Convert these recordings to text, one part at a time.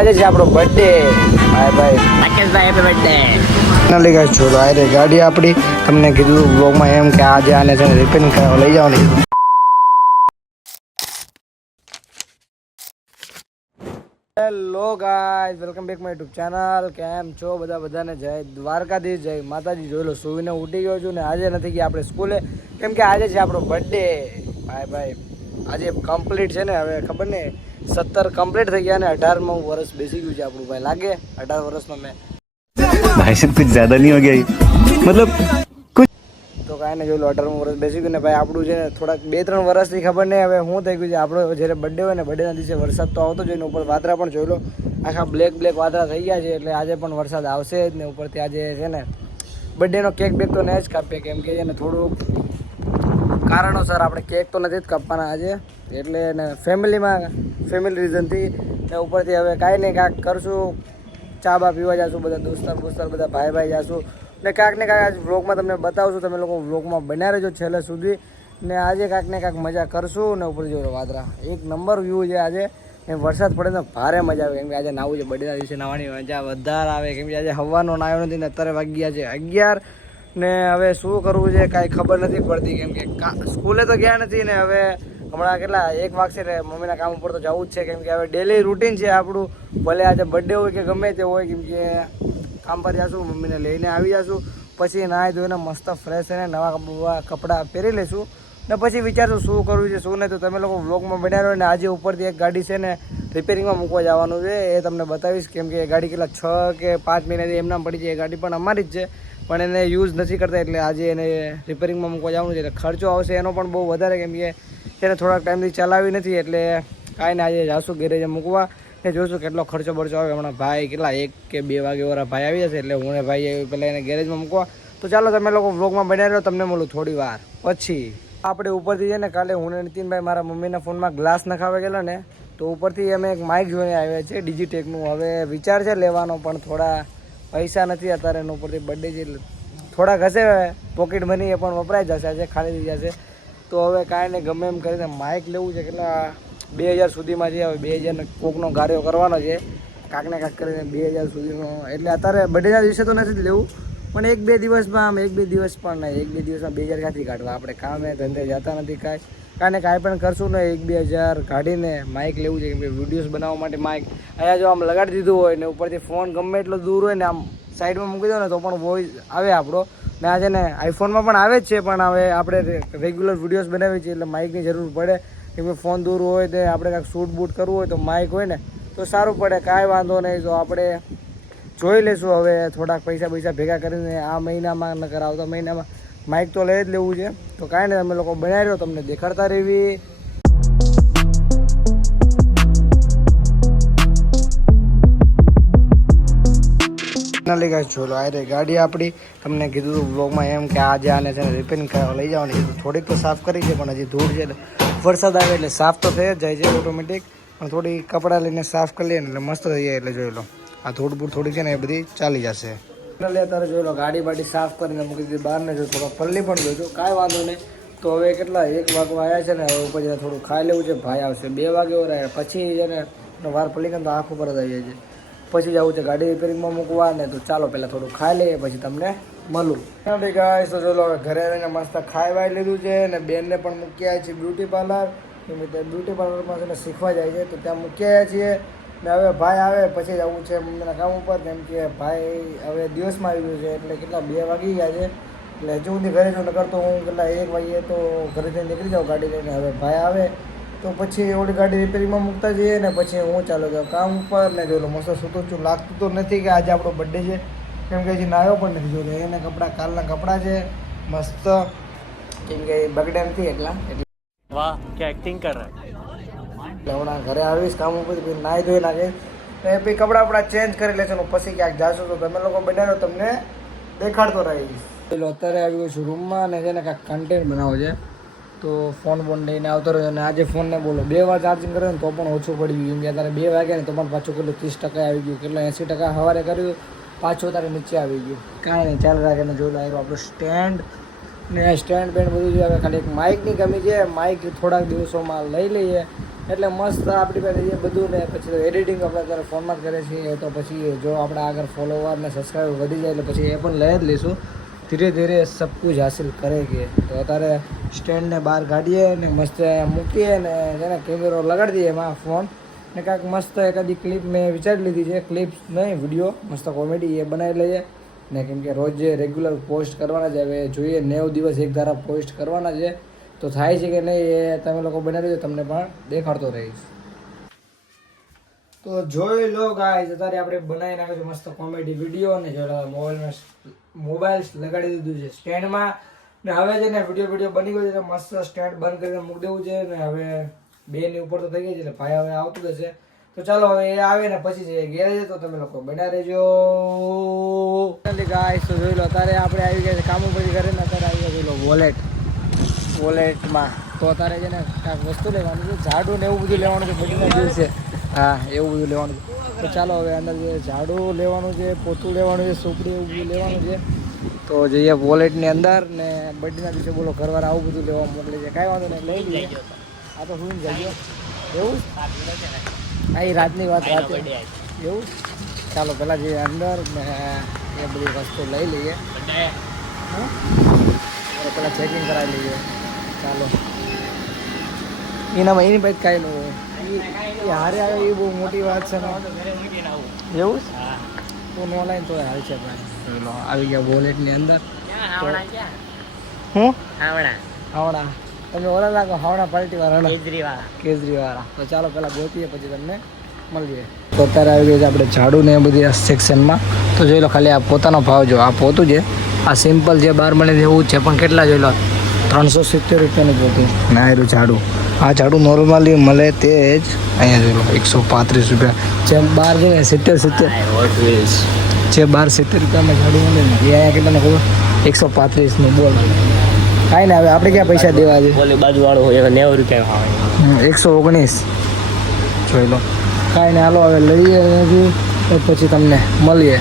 આજે છે આપણો બર્થડે ભાઈ ભાઈ રાકેશભાઈ હેપી બર્થડે ફાઇનલી ગાઈસ છો આ રે ગાડી આપણી તમને કીધું બ્લોગમાં એમ કે આજે આને છે રિપેરિંગ કરાવવા લઈ જવાની. Hello guys welcome back my YouTube channel. કેમ છો બધાને જય દ્વારકાધીશ, જય માતાજી. જોઈ લો સુવીને ઉઠી ગયો છું ને આજે નથી ગયા આપણે સ્કૂલે કેમ કે આજે છે આપણો બર્થડે ભાઈ ભાઈ. આજે કમ્પ્લીટ છે ને હવે ખબર ને 17 કમ્પ્લીટ થઈ ગયા ને 18માં વર્ષ બેસી ગયું છે આપણું ભાઈ. લાગે 18 વર્ષનો મેં भाई साहब कुछ ज्यादा नहीं हो गया मतलब તો કાંઈ ને જોઈ લો 18માં વર્ષ બેસી ગયું ને ભાઈ. આપણું છે ને થોડાક 2-3 વર્ષથી ખબર નહીં હવે શું થઈ ગયું છે. આપણો જ્યારે બર્થડે હોય ને બર્થડેના દિવસે વરસાદ તો આવતો જ હોય ને ઉપર વાદળા પણ જોઈ લો આખા બ્લેક વાદળા થઈ ગયા છે એટલે આજે પણ વરસાદ આવશે જ ને. ઉપરથી આજે છે ને બર્થડેનો કેક બેક તો નહીં જ કાપીએ કેમ કે એને થોડું કારણોસર આપણે કેક તો નથી જ કાપવાના આજે એટલે ને ફેમિલી રીઝનથી ને ઉપરથી હવે કાંઈ નહીં કાંઈક કરશું, ચા બા પીવા જઈશું બધા દોસ્તાર બધા ભાઈ જઈશું ને કાંઈક ને કાંઈક આજે વ્લોગમાં તમને બતાવશું. તમે લોકો વ્લોગમાં બન્યા રહેજો છેલ્લે સુધી ને આજે કાંઈક ને કાંઈક મજા કરશું ને ઉપર જોયો વાદળા એક નંબર વ્યૂ છે આજે. એમ વરસાદ પડે તો ભારે મજા આવે કેમ કે આજે નાવું છે બર્થડેના દિવસે નાવાની મજા વધારે આવે કેમ કે આજે હવાનો નાયો નથી ને અત્યારે વાગ્યા છે 11 ને હવે શું કરવું છે કાંઈ ખબર નથી પડતી કેમ કે સ્કૂલે તો ગયા નથી ને હવે હમણાં કેટલા 1 વાગશે ને મમ્મીના કામ ઉપર તો જવું જ છે કેમ કે હવે ડેલી રૂટીન છે આપણું. ભલે આજે બર્થડે હોય કે ગમે તે હોય કેમ કે કામ પર જઈશું, મમ્મીને લઈને આવી જઈશું, પછી નાહી ધોઈને મસ્ત ફ્રેશ થઈને નવા કપડાં પહેરી લઈશું ને પછી વિચારશું શું કરવું છે શું નહીં. તો તમે લોકો વ્લોગમાં બન્યા રહો ને આજે ઉપરથી એક ગાડી છે ને રિપેરિંગમાં મૂકવા જવાનું છે એ તમને બતાવીશ કેમ કે એ ગાડી કેટલા 6 કે 5 મહિનાથી એમના પડી છે. એ ગાડી પણ અમારી જ છે પણ એને યુઝ નથી કરતા એટલે આજે એને રિપેરિંગમાં મૂકવા જવાનું છે એટલે ખર્ચો આવશે એનો પણ બહુ વધારે કેમ કે એને થોડાક ટાઈમથી ચલાવી નથી એટલે કાંઈ ને આજે જાશું ગેરેજે મૂકવા ને જોઈશું કેટલો ખર્ચો આવે. હમણાં ભાઈ કેટલા 1 કે 2 વાગ્યાવાળા ભાઈ આવી જશે એટલે હું ને ભાઈ પહેલાં એને ગેરેજમાં મૂકવા. તો ચાલો તમે લોકો વ્લોગમાં બન્યા રહ્યો, તમને મળું થોડી વાર પછી. આપણે ઉપરથી છે ને કાલે હું ને નીતિનભાઈ મારા મમ્મીના ફોનમાં ગ્લાસ નખાવા ગયેલા ને તો ઉપરથી અમે એક માઇક જોઈને આવ્યા છે ડિજિટેકનું. હવે વિચાર છે લેવાનો પણ થોડા પૈસા નથી અત્યારે એના ઉપરથી બર્થડે છે એટલે થોડાક હશે પોકેટ મની એ પણ વપરાઈ જશે આજે ખાલી થઈ જશે. તો હવે કાંઈ નહીં ગમે એમ કરીને માઇક લેવું છે કેટલા 2000 સુધીમાં છે. હવે 2000 કોકનો ગાળ્યો કરવાનો છે કાંકને કાંક કરીને 2000 સુધીનો એટલે અત્યારે બર્થડેના દિવસે તો નથી જ લેવું પણ 1-2 દિવસમાં આમ 1-2 દિવસ પણ નહીં 1-2 દિવસમાં 2000 ક્યાંથી કાઢવા. આપણે કામે ધંધે જતા નથી કાંઈ પણ કરશું ને 1-2000 કાઢીને માઇક લેવું છે કેમ કે વિડીયોઝ બનાવવા માટે માઇક અહીંયા જો આમ લગાડી દીધું હોય ને ઉપરથી ફોન ગમે એટલો દૂર હોય ને આમ સાઈડમાં મૂકી દો ને તો પણ વોઇસ આવે આપણો ને આજે ને આઈફોનમાં પણ આવે જ છે પણ હવે આપણે રેગ્યુલર વિડીયોઝ બનાવીએ છીએ એટલે માઇકની જરૂર પડે કેમ કે ફોન દૂર હોય તો આપણે કાંઈક શૂટ બૂટ કરવું હોય તો માઇક હોય ને તો સારું પડે. કાંઈ વાંધો નહીં તો આપણે જોઈ લઈશું હવે થોડાક પૈસા ભેગા કરીને આ મહિનામાં નકર આવતા મહિનામાં માઇક તો લઈ જ લેવું છે. તો કાંઈ નહીં તમે લોકો બનાવી રહ્યો તમને દેખાડતા રહેવી. ફાઇનલી ગાઈસ જોલો આ રે ગાડી આપણી તમને કીધું વ્લોગમાં એમ કે આજે આને છે ને રિપેરિંગ કરાવવા લઈ જવાની. થોડીક તો સાફ કરી છે પણ હજી ધૂળ છે એટલે વરસાદ આવે એટલે સાફ તો થઈ જ જાય છે ઓટોમેટિક પણ થોડી કપડાં લઈને સાફ કરી લઈએ ને એટલે મસ્ત થઈ જાય. એટલે જોઈ લો આ ધૂળ થોડી છે ને એ બધી ચાલી જશે. અત્યારે જોઈ લો ગાડી સાફ કરીને મૂકી દીધી બહાર ને જો થોડો પલ્લી પણ જોજો કાંઈ વાંધો નહીં. તો હવે કેટલા 1 વાગવા આવ્યા છે ને હવે ઉપર જઈને થોડું ખાઈ લેવું છે. ભાઈ આવશે 2 વાગે આવ્યા પછી છે ને વાર પલ્લી કરીને તો આંખ ઉપર જ આવી જાય છે પછી જવું છે ગાડી રિપેરિંગમાં મૂકવા ને. તો ચાલો પહેલાં થોડું ખાઈ લઈએ પછી તમને મળું. ગાઈસ તો ચલો હવે ઘરે આવીને મસ્ત ખાઈ લીધું છે ને બેનને પણ મૂકી આવ્યા છીએ બ્યુટી પાર્લર બ્યુટી પાર્લરમાં છે ને શીખવા જાય છે તો ત્યાં મૂકી આવ્યા છીએ ને હવે ભાઈ આવે પછી જવું છે મમ્મીના કામ ઉપર કેમ કે ભાઈ હવે દિવસમાં આવી ગયું છે એટલે કેટલા 2 વાગી ગયા છે એટલે હજુ સુધી ઘરે જો ન કરતો હું કેટલા 1 વાગ્યે તો ઘરેથી નીકળી જાઉં ગાડી લઈને. હવે ભાઈ આવે તો પછી ઓલી ગાડી રિપેરિંગમાં મૂકતા જઈએ ને પછી હું ચાલુ જાઉં કામ ઉપર ને જોઈ લો મસ્ત સૂતું છું. લાગતું તો નથી કે આજે આપણો બર્થડે છે કેમ કે હજી નાયો પણ નથી. જોઈ લો એને કપડાં કાલના કપડાં છે મસ્ત કેમ કે બગડે નથી એટલા એટલે वाह क्या एक्टिंग कर रहा है. એટલે હમણાં ઘરે આવીશ કામ ઉપર પછી નાહી ધોઈ નાખે પછી કપડાં આપણા ચેન્જ કરી લેશું પછી ક્યાંક જાશું તો તમે લોકો બનાવો તમને દેખાડતો રહીશ. પેલો અત્યારે આવી ગયો છું રૂમમાં અને છે ને કાંઈક કન્ટેન્ટ બનાવો છે તો ફોન લઈને આવતો રહ્યો અને આજે ફોનને બોલો 2 વાર ચાર્જિંગ કર્યું ને તો પણ ઓછું પડી ગયું કેમ કે અત્યારે 2 વાગ્યા ને તો પણ પાછું કેટલું 30% આવી ગયું કેટલા 80% સવારે કર્યું પાછું અત્યારે નીચે આવી ગયું. કાંઈ નહીં ચાલ રાખીને જોઈ લો આપણું સ્ટેન્ડ ને સ્ટેન્ડ બેન્ડ બધું છે. હવે ખાલી એક માઇકની કમી છે માઇક થોડાક દિવસોમાં લઈ લઈએ એટલે મસ્ત આપણી પાસે એ બધું ને પછી એડિટિંગ આપણે અત્યારે ફોનમાં જ કરીએ છીએ તો પછી જો આપણે આગળ ફોલોવર ને સબસ્ક્રાઈબર વધી જાય એટલે પછી એ પણ લઈ જ લઈશું ધીરે ધીરે સબ કુછ હાસિલ કરેંગે તો અત્યારે સ્ટેન્ડને બહાર કાઢીએ ને મસ્ત મૂકીએ ને જેને કેમેરો લગાડી દઈએ એમાં ફોન ને કાંઈક મસ્ત એકાદી ક્લિપ મેં વિચારી લીધી છે ક્લિપ્સ નહીં વિડીયો મસ્ત કોમેડી એ બનાવી લઈએ ને કેમ કે રોજ જે રેગ્યુલર પોસ્ટ કરવાના છે હવે જોઈએ 90 દિવસ એક ધારા પોસ્ટ કરવાના છે તો થાય છે કે નહીં એ તમે લોકો બનાવી દો તમને પણ દેખાડતો રહીશ તો જોઈ લો ગાઈસ અત્યારે આપણે બનાવી નાખ્યું છે મસ્ત કોમેડી વિડીયો અને જો મોબાઈલ લગાડી દીધું છે સ્ટેન્ડમાં ને હવે છે ને વિડીયો બની ગયો છે તો મસ્ત સ્ટેન્ડ બંધ કરીને મૂકી દેવું છે ને હવે 2 ની ઉપર તો થઈ ગઈ છે એટલે ભાઈ હવે આવતું જશે તો ચાલો હવે એ આવે ને પછી જે ગેરેજ તો તમે લોકો બના રહેજો ગાઈસ તો જોઈ લો અત્યારે આપણે આવી ગયા છે કામ ઉપરથી કરીને અત્યારે આવી ગયા જોઈ લો વોલેટમાં તો અત્યારે છે ને કાંઈક વસ્તુ લેવાનું છે ઝાડુ ને એવું બધું લેવાનું છે બધું દિવસે હા એવું બધું લેવાનું છે તો ચાલો હવે અંદર જે ઝાડુ લેવાનું છે પોતું લેવાનું છે સુપડી એવું બધું લેવાનું છે તો જઈએ વોલેટની અંદર ને બર્થડેના દિવસે બોલો ઘરવાળા આવું બધું લેવા મોકલે છે કાંઈ વાંધો નહીં લઈ લઈએ આ તો શું જઈએ એવું હા એ રાતની વાત રાતે એવું ચાલો પહેલાં જઈએ અંદર ને એ બધી વસ્તુ લઈ લઈએ પહેલાં ચેકિંગ કરાવી લઈએ ચાલો એનામાં એની ભાઈ કાંઈ ન હોય એ હારે આવે એ બહુ મોટી વાત છે ને એવું તો ઓનલાઈન તો હાલ છે ભાઈ આવી ગયા વોલેટની અંદર હું હાવડા તમે ઓલા લાગો હાવડા પાર્ટીવાળા કેજરીવાળા તો ચાલો પહેલાં ગોતીએ પછી તમને મળીએ તો અત્યારે આવી ગયું છે આપણે ઝાડુ ને એ બધી આ સેક્શનમાં તો જોઈ લો ખાલી આ પોતાનો ભાવ જો આ પોતું છે આ સિમ્પલ જે 12 મળે છે એવું જ છે પણ કેટલા જોઈ લો 370 રૂપિયાનું પોતું ના એનું ઝાડુ આ ઝાડુ નોર્મલી મળે તે જ અહીંયા જોઈ લો 135 રૂપિયા જેમ 12 છે ને 70 જે 12 70 રૂપિયામાં ઝાડુ મળે ને એ અહીંયા કેટલાને ખબર 135નું બોલ કાંઈ ને હવે આપણે ક્યાં પૈસા દેવા છે ઓલી બાજુવાળો હોય 90 રૂપિયા 119 જોઈ લો કાંઈ ને હાલો હવે લઈએ તો પછી તમને મળીએ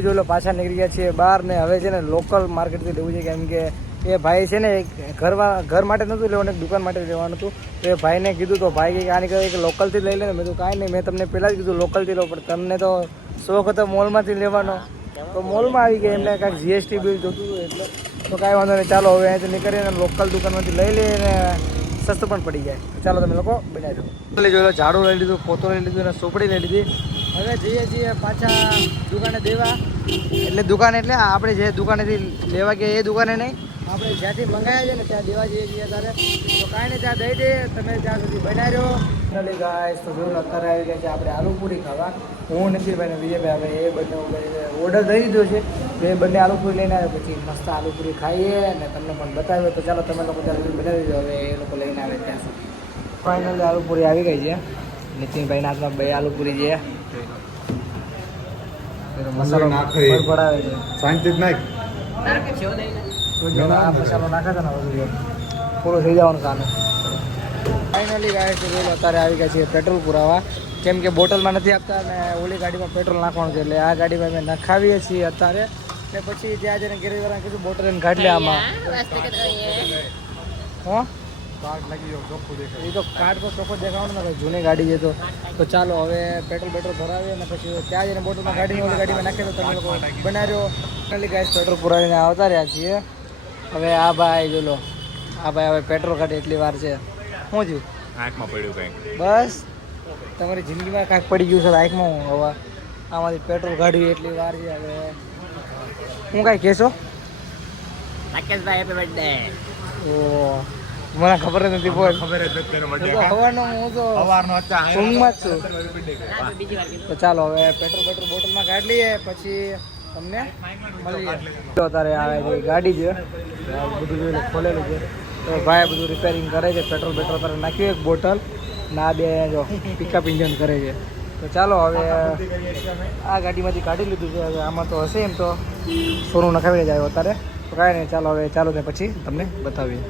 જોઈ લો પાછા નીકળી ગયા છીએ બહાર ને હવે છે ને લોકલ માર્કેટથી લેવું છે કેમ કે એ ભાઈ છે ને ઘર માટે નહોતું લેવાનું એક દુકાન માટે લેવાનું હતું તો એ ભાઈને કીધું તો ભાઈ કે આની કહે કે લોકલથી લઈ લે ને મેં તો કાંઈ નહીં મેં તમને પહેલાં જ કીધું લોકલથી લો પણ તમને તો શોખ હતો મોલમાંથી લેવાનો તો મોલમાં આવી ગયા એમને કાંઈક જીએસટી બિલ જોતું હતું એટલે તો કાંઈ વાંધો નહીં ચાલો હવે અહીંથી નીકળીને લોકલ દુકાનમાંથી લઈ લઈએ ને સસ્તું પણ પડી જાય ચાલો તમે લોકો બનાવી દો જોઈ લો ઝાડુ લઈ લીધું પોતો લઈ લીધું અને સોપડી લઈ લીધી હવે જઈએ છીએ પાછા દુકાને દેવા એટલે દુકાન એટલે આપણે જે દુકાનેથી લેવા ગયા એ દુકાને નહીં આપણે જ્યાંથી મંગાવ્યા છે ને ત્યાં દેવા જઈએ છીએ અત્યારે તો કાંઈ નહીં ત્યાં દઈ દઈએ તમે ત્યાં સુધી બનાવ્યો ચાલી ગાઈસ તો જોયું અત્યારે આવી ગયા છે આપણે આલુપૂરી ખાવા હું નિખિલભાઈ ને વિજયભાઈ હવે એ બંને ઓર્ડર દઈ દીધો છે તો એ બંને આલુપૂરી લઈને આવે પછી મસ્ત આલુપૂરી ખાઈએ અને તમને પણ બતાવ્યો તો ચાલો તમે લોકો ત્યાં સુધી બનાવી દો હવે એ લોકો લઈને આવે ત્યાં સુધી ફાઇનલી આલુપૂરી આવી ગઈ છે નીતિનભાઈ ના હાથમાં 2 આલુપૂરી છે મસાલો પડાવે છે શાંતિ જ નાખ મસાલો નાખે છે ને બધું પૂરું થઈ જવાનું કામ ફાઇનલી ગાય છે અત્યારે આવી ગયા છે પેટ્રોલ પુરાવા કેમ કે બોટલમાં નથી આપતા અને ઓલી ગાડીમાં પેટ્રોલ નાખવાનું છે એટલે આ ગાડીમાં અમે નખાવીએ છીએ અત્યારે ને પછી ત્યાં જઈને ગેરેજવાળાને કીધું બોટલ એને કાઢી લે આમાં હા કાર્ડ લાગી ગયો ચોખ્ખું દેખાય એ તો કાર્ડ તો ચોખ્ખો દેખાવાનું ને ભાઈ જૂની ગાડી છે તો ચાલો હવે પેટ્રોલ ભરાવીએ અને પછી ત્યાં જઈને બોટલમાં ગાડીને ઓલી ગાડીમાં નાખીએ તો તમે લોકો બનાવ્યો ફાઇનલી ગાય પેટ્રોલ પુરાવીને આવતા રહ્યા છીએ હવે આ ભાઈ જોલો આ ભાઈ હવે પેટ્રોલ કાઢે એટલી વાર છે શું થયું આંખમાં પડ્યું કંઈક બસ તમારી જિંદગીમાં કાંઈક પડી ગયું છે આંખમાં હવે આમાંથી પેટ્રોલ કાઢવી એટલી વાર છે હવે હું કાંઈ કહેશો રાકેશભાઈ હેપી બર્થડે ઓ મને ખબર જ નથી બોલ ખબર જ નથી તેનો birthday. હવાનો હું તો સવારનો હતા ઊંઘમાં જ છું birthday કર્યો. બીજી વાર તો ચાલો હવે પેટ્રોલ બોટલમાં કાઢી લઈએ પછી તમને મળીએ તો અત્યારે આવે છે ગાડી છે બધું જોઈને ખોલેલું છે તો ભાઈ બધું રિપેરિંગ કરે છે પેટ્રોલ પર નાખ્યું એક બોટલ ના બે જો પિકઅપ ઇન્જન કરે છે તો ચાલો હવે આ ગાડીમાંથી કાઢી લીધું છે હવે આમાં તો હશે એમ તો સોનું નખાવીને જાય અત્યારે તો કાંઈ નહીં ચાલો હવે ચાલો ને પછી તમને બતાવીએ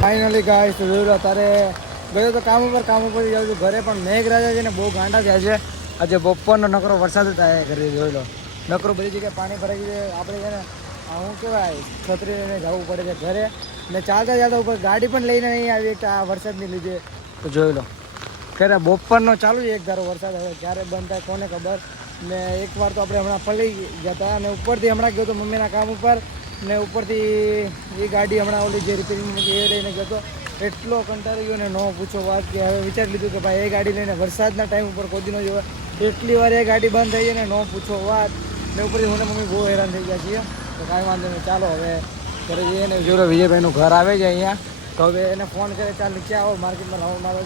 ફાઇનલી ગાઈસ તો જોયું અત્યારે ગયો તો કામ ઉપર જાઉં છું ઘરે પણ મેઘરાજા છે ને બહુ ગાંડા થાય છે આજે બપોરનો નકરો વરસાદ થાય ઘરે જોઈ લો નકરો બધી જગ્યાએ પાણી ભરાઈ ગયું છે આપણે છે ને હું કહેવાય છત્રી લઈને જવું પડે છે ઘરે ને ચાલતા ચાલતા ઉપર ગાડી પણ લઈને નહીં આવી એક આ વરસાદની લીધે. તો જોઈ લો ખરે બપોરનો ચાલુ છે એક ધારો વરસાદ, હવે ક્યારે બંધ થાય કોને ખબર. ને એકવાર તો આપણે હમણાં પલળી ગયા હતા અને ઉપરથી હમણાં ગયો હતો મમ્મીના કામ ઉપર ને ઉપરથી એ ગાડી હમણાં ઓલી જે રિપેરિંગની હતી એ લઈને ગયો હતો. એટલો કંટાળી ગયો ને ન પૂછો વાત કે હવે વિચારી લીધું કે ભાઈ એ ગાડી લઈને વરસાદના ટાઈમ ઉપર કોઈ ન જોવે. એટલી વાર એ ગાડી બંધ થઈ જાય ને ન પૂછો વાત. ને ઉપરથી હું ને મમ્મી બહુ હેરાન થઈ ગયા છીએ. તો કાંઈ વાંધો નહીં, ચાલો હવે ઘરે જઈએ ને જોડો વિજયભાઈનું ઘર આવે છે અહીંયા. તો હવે એને ફોન કરે ચાલ નીચે આવો માર્કેટમાં રાઉન્ડ મારો.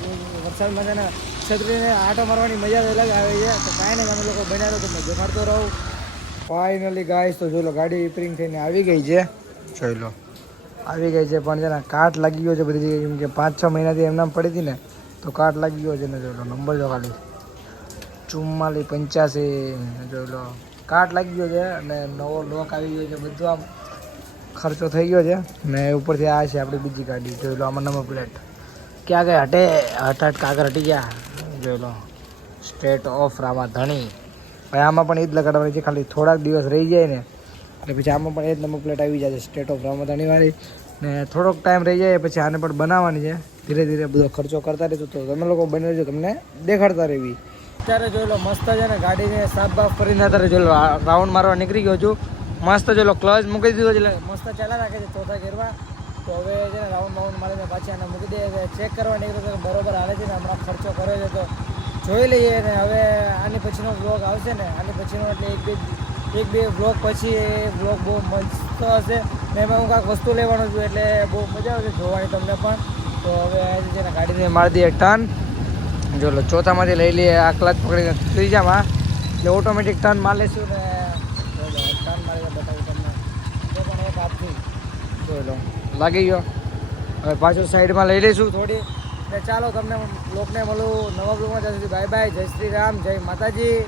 વરસાદમાં છે ને છત્રીને આંટો મારવાની મજા જ અલગ આવે છે. તો કાંઈ નહીં, અમે લોકો બનાવ્યો તો મેં દેખાડતો રહું. ફાઇનલી ગાઈસ તો જોઈ લો ગાડી રિપેરિંગ થઈને આવી ગઈ છે. જોઈ લો આવી ગઈ છે, પણ છે ને કાટ લાગી ગયો છે બધી જગ્યાએ. કેમ કે 5-6 મહિનાથી એમનામ પડી હતી ને તો કાટ લાગી ગયો છે ને. જોઈ લો નંબર જો ખાલી 4485 જોઈ લો કાટ લાગી ગયો છે અને નવો લોક આવી ગયો છે. બધું આમ ખર્ચો થઈ ગયો છે ને ઉપરથી આ છે આપણી બીજી ગાડી. જોઈ લો આમાં નંબર પ્લેટ ક્યાં ગઈ હટે હટ કાગર હટી ગયા. જોઈ લો સ્ટેટ ઓફ રામા ધણી. ભાઈ આમાં પણ એ જ લગાડવાની છે, ખાલી થોડાક દિવસ રહી જાય ને એટલે પછી આમાં પણ એ જ નંબર પ્લેટ આવી જાય છે સ્ટેટ ઓફ રામા ધણીવાળી. ને થોડોક ટાઈમ રહી જાય પછી આને પણ બનાવવાની છે. ધીરે ધીરે બધો ખર્ચો કરતા રહેજો તો તમે લોકો બની રહેજો, તમને દેખાડતા રહેવી. અત્યારે જોઈ લો મસ્ત છે ને ગાડીને સાફ બાફ કરીને અત્યારે જોઈ લો રાઉન્ડ મારવા નીકળી ગયો છું. મસ્ત જોઈ લો ક્લચ મૂકી દીધો છે એટલે મસ્ત ચાલા રાખે છે ચોથા ગેરમાં. તો હવે છે ને રાઉન્ડ મારીને પાછી આને મૂકી દે ચેક કરવા નીકળ્યો તો બરોબર હાલે છે ને. હમણાં ખર્ચો કર્યો છે તો જોઈ લઈએ ને હવે આની પછીનો બ્લોગ આવશે ને આની પછીનો એટલે એક બે બ્લોગ પછી એ બ્લોગ બહુ મસ્ત હશે ને એમાં હું કાંઈક વસ્તુ લેવાનો છું એટલે બહુ મજા આવશે જોવાની તમને પણ. તો હવે છે ને ગાડીને મારી દઈએ ટર્ન. જો લો ચોથામાંથી લઈ લઈએ આ ક્લચ પકડીને ત્રીજામાં એટલે ઓટોમેટિક ટર્ન મારી લઈશું ને ટર્ન મારીને બતાવું તમને. તો પણ એક આપથી જોઈ લો લાગી ગયો. હવે પાછું સાઈડમાં લઈ લઈશું થોડી ને ચાલો તમને બ્લોગને મળું નવા બ્લોગમાં. ત્યાં સુધી બાય બાય, જય શ્રી રામ, જય માતાજી.